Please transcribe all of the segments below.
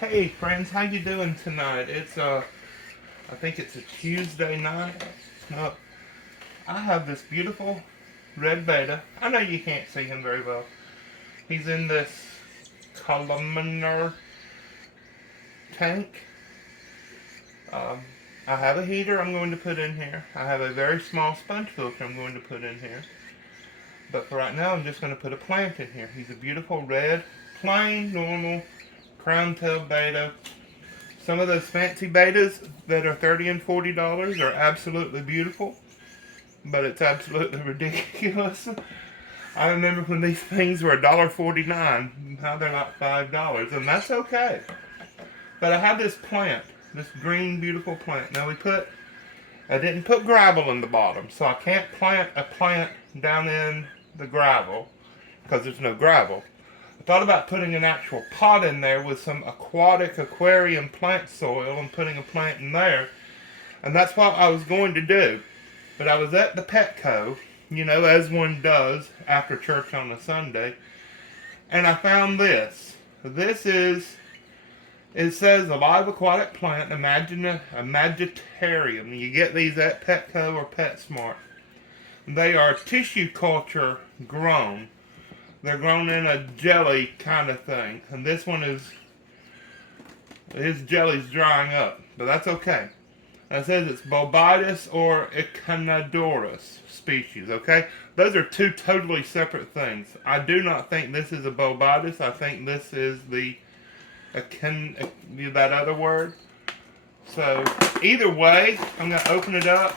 Hey friends, how you doing tonight? I think it's a Tuesday night. No, I have this beautiful red beta. I know you can't see him very well. He's in this columnar tank. Um, I have a heater I'm going to put in here. I have a very small sponge filter I'm going to put in here. But for right now, I'm just going to put a plant in here. He's a beautiful red, plain, normal, crown-tail beta. Some of those fancy betas that are $30 and $40 are absolutely beautiful, but it's absolutely ridiculous. I remember when these things were $1.49. Now they're like $5, and that's okay. But I have this plant, this green beautiful plant. Now I didn't put gravel in the bottom, so I can't plant a plant down in the gravel because there's no gravel. I thought about putting an actual pot in there with some aquarium plant soil and putting a plant in there. And that's what I was going to do. But I was at the Petco, as one does after church on a Sunday, and I found this. It says a live aquatic plant, a Magitarium. You get these at Petco or PetSmart. They are tissue culture grown. They're grown in a jelly kind of thing. And his jelly's drying up. But that's okay. It says it's Bobitis or Echinodorus species, okay? Those are two totally separate things. I do not think this is a Bobitis. I think this is that other word. So, either way, I'm going to open it up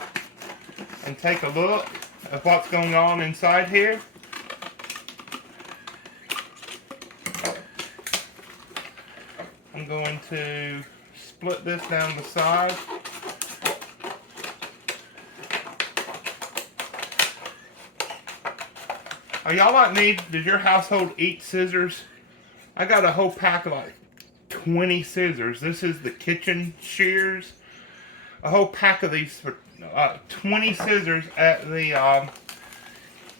and take a look at what's going on inside here. I'm going to split this down the side. Are y'all like me? Does your household eat scissors? I got a whole pack of like 20 scissors. This is the kitchen shears. A whole pack of these for 20 scissors at the,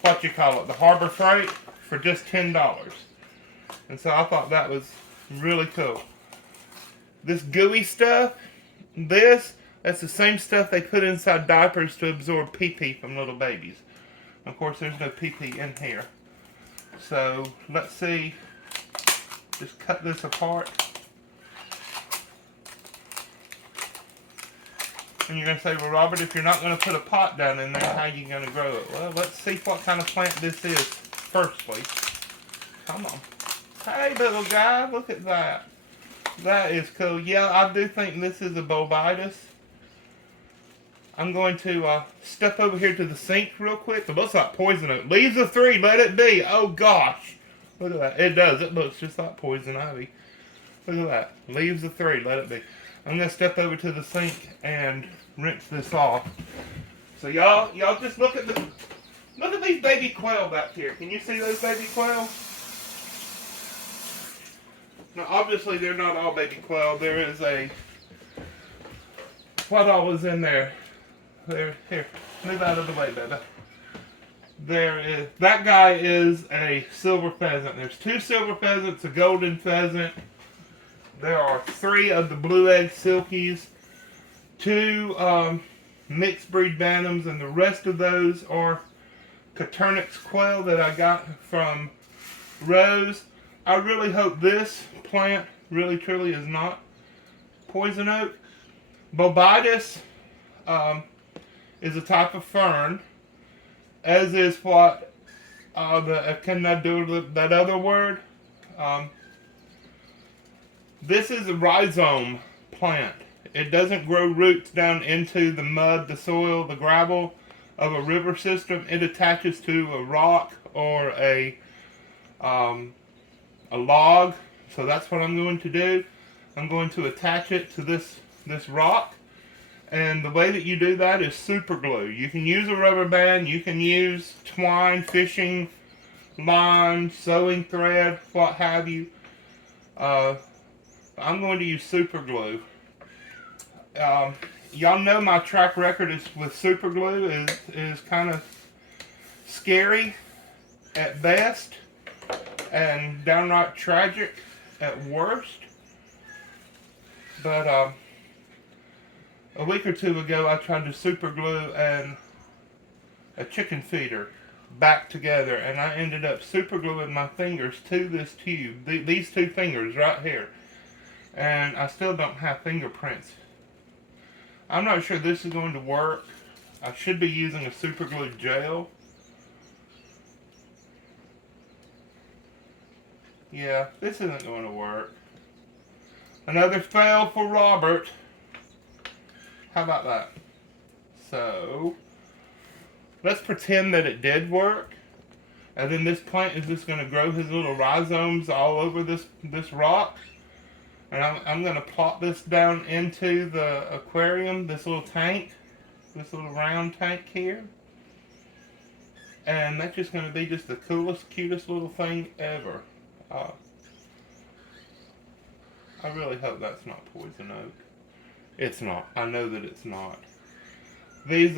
the Harbor Freight for just $10. And so I thought that was really cool. This gooey stuff, that's the same stuff they put inside diapers to absorb pee-pee from little babies. Of course, there's no pee-pee in here. So, let's see. Just cut this apart. And you're going to say, well, Robert, if you're not going to put a pot down in there, how are you going to grow it? Well, let's see what kind of plant this is firstly. Come on. Hey, little guy, look at that. That is cool. Yeah, I do think this is a Bobitis. I'm going to step over here to the sink real quick. It looks like poison oak. Leaves of 3, let it be. Oh, gosh. Look at that. It does. It looks just like poison ivy. Look at that. Leaves of 3, let it be. I'm going to step over to the sink and rinse this off. So, y'all just look at these baby quail back here. Can you see those baby quail? Now, obviously, they're not all baby quail. There is what all is in there? Here, move out of the way, Betta. That guy is a silver pheasant. There's 2 silver pheasants, a golden pheasant. There are 3 of the blue egg silkies, 2 mixed breed bantams, and the rest of those are Caturnix quail that I got from Rose. I really hope this plant really truly is not poison oak. Bobitis is a type of fern, as is what can I do that other word? This is a rhizome plant. It doesn't grow roots down into the mud, the soil, the gravel of a river system. It attaches to a rock or a log. So that's what I'm going to do. I'm going to attach it to this rock. And the way that you do that is super glue. You can use a rubber band, you can use twine, fishing line, sewing thread, what have you. I'm going to use super glue. Y'all know my track record with super glue is kind of scary at best and downright tragic at worst. But a week or two ago, I tried to super glue a chicken feeder back together, and I ended up super gluing my fingers to this tube, these two fingers right here, and I still don't have fingerprints. I'm not sure this is going to work. I should be using a super glue gel. Yeah, this isn't going to work. Another fail for Robert. How about that? So, let's pretend that it did work. And then this plant is just going to grow his little rhizomes all over this rock. And I'm going to plop this down into the aquarium, this little tank. This little round tank here. And that's just going to be just the coolest, cutest little thing ever. I really hope that's not poison oak. It's not. I know that it's not. These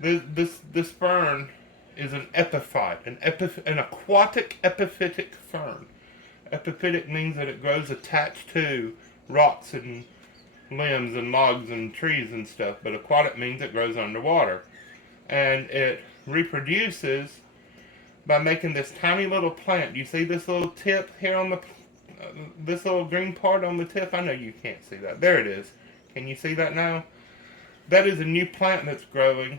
this fern is an epiphyte, an aquatic epiphytic fern. Epiphytic means that it grows attached to rocks and limbs and logs and trees and stuff, but aquatic means it grows underwater. And it reproduces by making this tiny little plant. You see this little tip here on the this little green part on the tip? I know you can't see that. There it is. Can you see that now? That is a new plant that's growing.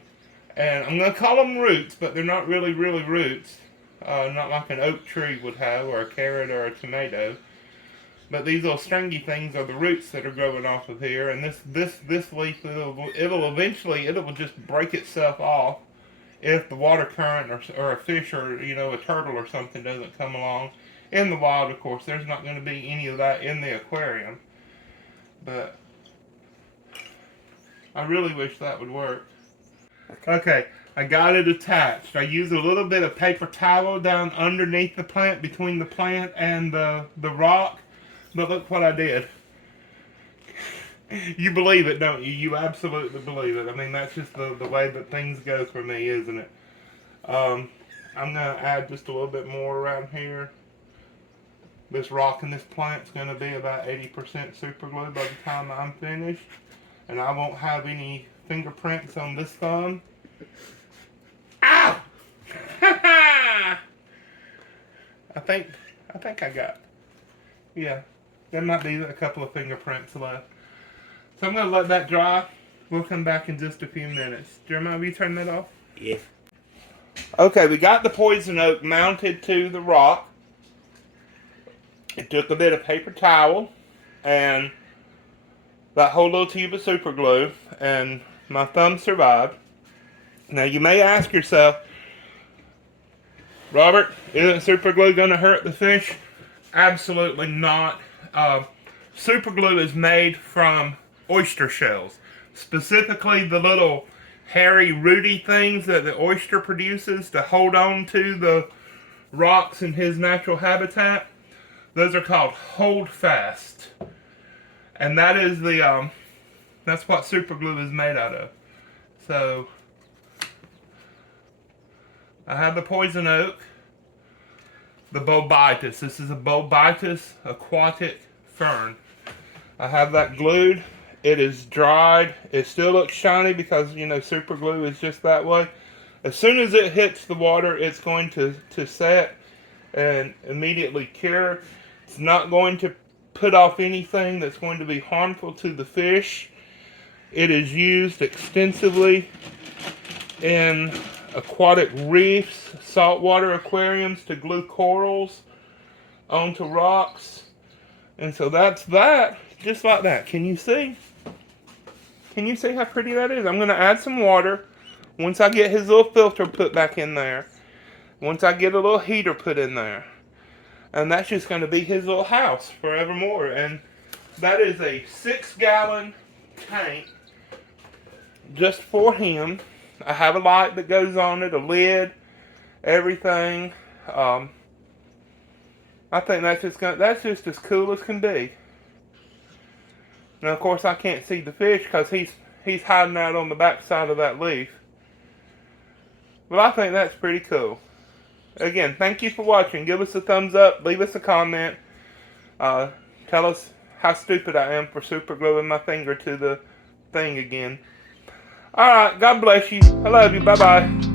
And I'm going to call them roots, but they're not really roots. Not like an oak tree would have, or a carrot or a tomato. But these little stringy things are the roots that are growing off of here. And this leaf, it'll just break itself off if the water current or a fish or a turtle or something doesn't come along. In the wild, of course, there's not going to be any of that in the aquarium. But I really wish that would work. Okay, I got it attached. I used a little bit of paper towel down underneath the plant, between the plant and the rock. But look what I did. You believe it, don't you? You absolutely believe it. I mean, that's just the way that things go for me, isn't it? I'm going to add just a little bit more around here. This rock and this plant's going to be about 80% super glue by the time I'm finished. And I won't have any fingerprints on this thumb. Ow! I think I got, yeah, there might be a couple of fingerprints left. So I'm going to let that dry. We'll come back in just a few minutes. Jeremiah, will you turn that off? Yeah. Okay, we got the poison oak mounted to the rock. It took a bit of paper towel and that whole little tube of super glue, and my thumb survived. Now you may ask yourself, Robert, isn't super glue going to hurt the fish? Absolutely not. Super glue is made from oyster shells, specifically the little hairy, rooty things that the oyster produces to hold on to the rocks in his natural habitat. Those are called holdfast, and that is that's what super glue is made out of. So I have the poison oak, the bobitis. This is a bobitis aquatic fern. I have that glued. It is dried. It still looks shiny because super glue is just that way. As soon as it hits the water, it's going to set and immediately cure. It's not going to put off anything that's going to be harmful to the fish. It is used extensively in aquatic reefs, saltwater aquariums, to glue corals onto rocks. And so that's that, just like that. Can you see? Can you see how pretty that is? I'm going to add some water once I get his little filter put back in there. Once I get a little heater put in there. And that's just going to be his little house forevermore. And that is a 6-gallon tank just for him. I have a light that goes on it, a lid, everything. I think that's just as cool as can be. Now, of course, I can't see the fish because he's hiding out on the back side of that leaf. But I think that's pretty cool. Again, thank you for watching. Give us a thumbs up. Leave us a comment. Tell us how stupid I am for super gluing my finger to the thing again. Alright, God bless you. I love you. Bye-bye.